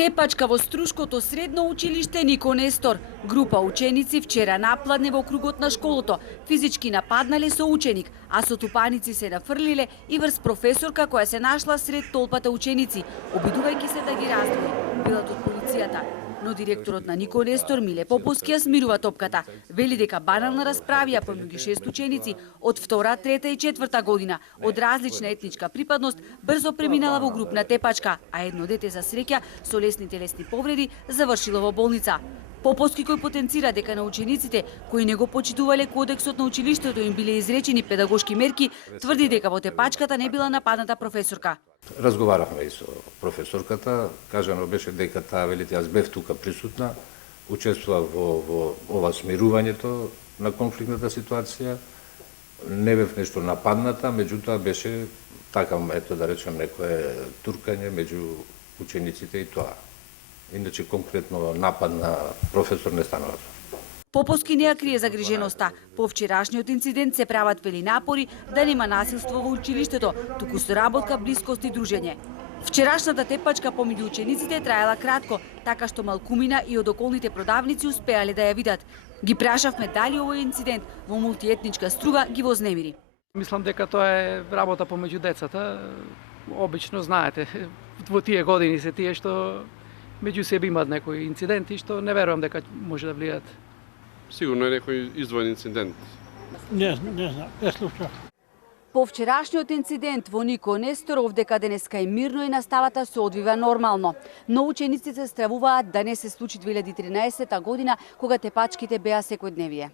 Тепачка во Струшкото средно училиште Нико Нестор. Група ученици вчера напладне во кругот на школото. Физички нападнале со ученик, а со тупаници се нафрлиле и врз професорка која се нашла сред толпата ученици, обидувајќи се да ги раздвои. Билат од полицијата. Но директорот на Нико Нестор Миле Поповски ја смирува топката. Вели дека банална расправија помеѓу 6 ученици од 2, 3 и 4 година од различна етничка припадност брзо преминала во групна тепачка, а едно дете за среќа со лесни телесни повреди завршило во болница. Поповски, кој потенцира дека на учениците кои не го почитувале кодексот на училиштето им биле изречени педагошки мерки, тврди дека во тепачката не била нападната професорка. Разговаравме и со професорката, кажано беше дека таа велите јас бев тука присутна, учествував во ова смирувањето на конфликтната ситуација, не бев нешто нападната, меѓутоа беше така, ето да речем, некое туркање меѓу учениците и тоа. Иначе конкретно напад на професор не станува. Поповски не ја крие загриженоста. По вчерашниот инцидент се прават вели напори да нема насилство во училиштето, туку соработка, блискост и дружење. Вчерашната тепачка помеѓу учениците траела кратко, така што малкумина и од околните продавници успеале да ја видат. Ги прашавме дали овој инцидент во мултиетничка струга ги вознемири. Мислам дека тоа е работа помеѓу децата. Обично знаете, во тие години се тие што меѓу себе имаат некои инциденти што не верувам дека може да влијат. Сигурно е некој издвоен инцидент. Не знам, не слушав. По вчерашниот инцидент во Нико Нестор овдека денеска е мирно и наставата се одвива нормално. Но учениците стравуваат да не се случи 2013 година кога тепачките беа секојдневие.